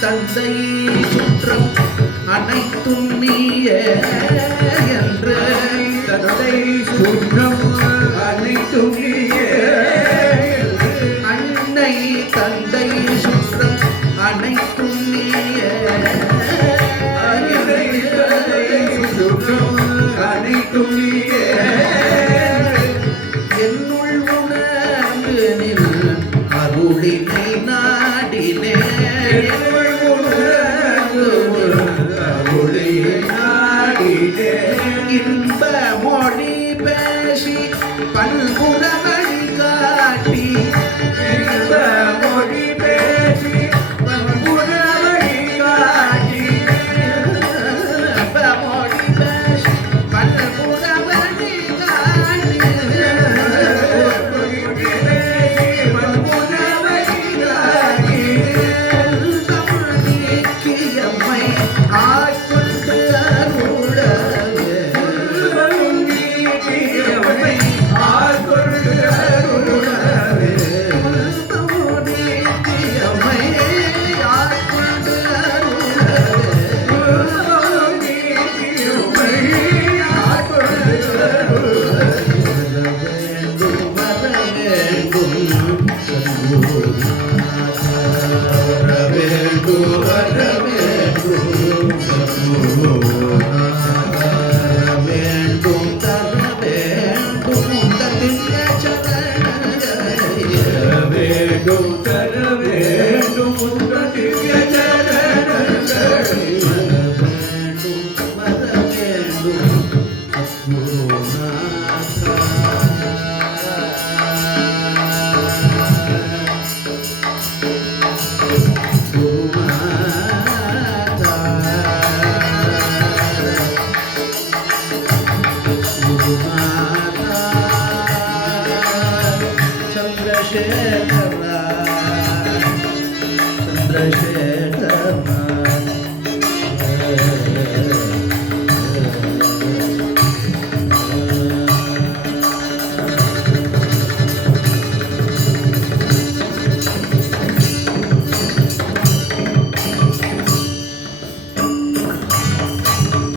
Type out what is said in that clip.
தந்தை சுற்றம் அனைத்தும் நீயே என்று தந்தை சுற்றம் அனைத்தும் நீயே அன்னை தந்தை சுற்றம் அனைத்தும் நீயே சுற்றம் அனைத்தும் நீயே என்னுள் உணர்ந்து நில் அருளினை நாடினே இன்ப மொழி பேசி பல்குல வழி காட்டி இன்ப மொழி பேசி பல்குல வழி காட்டி இன்ப மொழி பேசி பல்குல வழி காட்டி பல்குல வழி காட்டி தமிழ் நீக்கியம்மை ஆட்கொண்டு Chandrasekhar